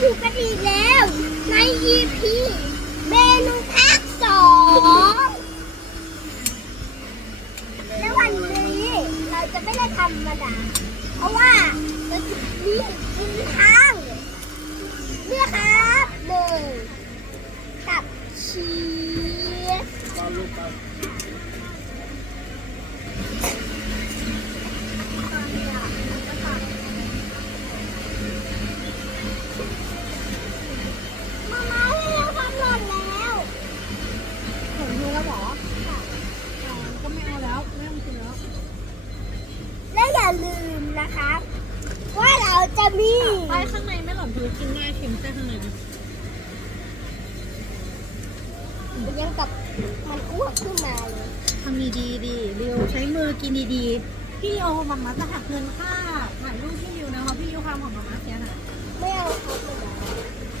อยู่กันอีกแล้ว ใน EP เมนูภาคสองและวันนี้เราจะไม่ได้ธรรมดา เพราะว่าเราจะมีกินทางเนี่ยครับหนึ่งกับชีส จะมีไปข้างในไม่หล่อนคือกินง่ายเค็มแค่ข้างในนะยังกับมันอ้วกขึ้นมาเลยทำดีดีดีเรียวใช้มือกินดีๆ พี่เรียวมาม่าจะหักเงินค่าถ่ายรูปพี่เรียวนะคะพี่เรียวความของมาม่าเสียหายไม่เอาครับเลยนะ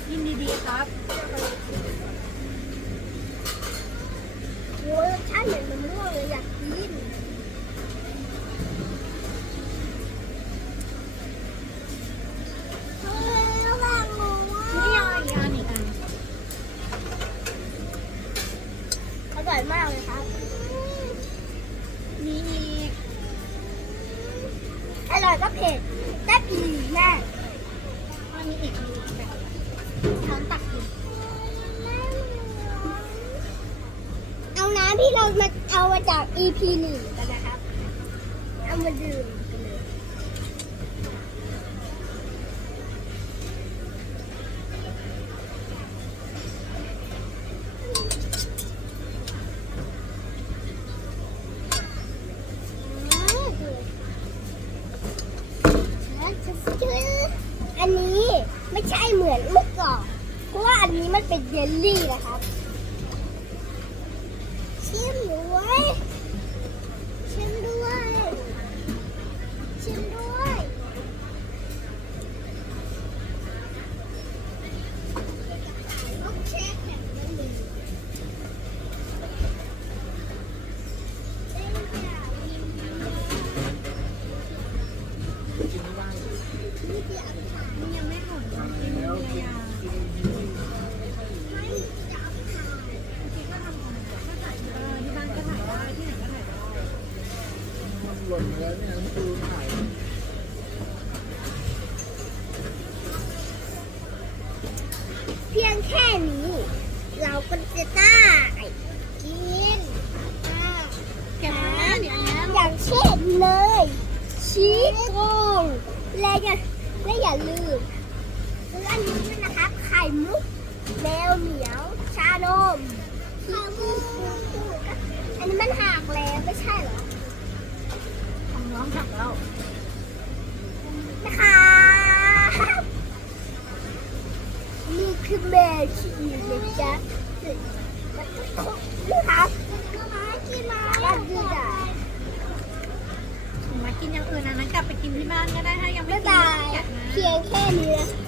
กินดีๆครับโอ้ยรสชาติเหมือนมะม่วงเลยอยากกินเฮ้ยระวังหนูอะ นี่ยังอีกอันอีกอัน อ ร่อยมากเลยครับ มีอีกอร่อยก็เผ็ดได้กินแน่มันนี้อีกอันอีกแบบช้อนตักกินเอาน้ำที่เรามาเอามาจาก EP หนึ่งกันนะครับ เอามาดื่ม เหมือนเมื่อก่อนเพราะว่าอันนี้มันเป็นเยลลี่นะครับชิมด้วยชิมด้วยชิมด้วยลูกเช็คแบบนี้เลยเล่นอย่ากินเยอะนี่เดี๋ยมันม่หมดลองกินเยอยาไม่จับค่ะจริงๆก็ทำของก็ถ่ายได้ที่บ้านก็ถ่ายได้ที่ไหล่นแล้วเนี่ยดูถ่ายเพียงแค่นี้ เราก็จะได้กินอ่าเก็บไว้นะเดี๋ยวนเนี้ยอย่างเช่นเลย ชีสกุ้งและอย่าและอย่าลืม ซื้ออันนี้ด้วยนะครับ ไข่มุกแมวเหมียว ชานมไข่มุกอันนี้มันหักแล้วไม่ใช่เหรอทำน้องถักแล้วนะครับนี่คือแม่ชีนะจ๊ะนี่ครับมากินมาอยากดูจ้ะมากินอย่างอื่นนะนั้นกลับไปกินที่บ้านก็ได้ถ้ายังไม่บ๊ายกินบายก็แกะนะเพียงแค่นี้นะ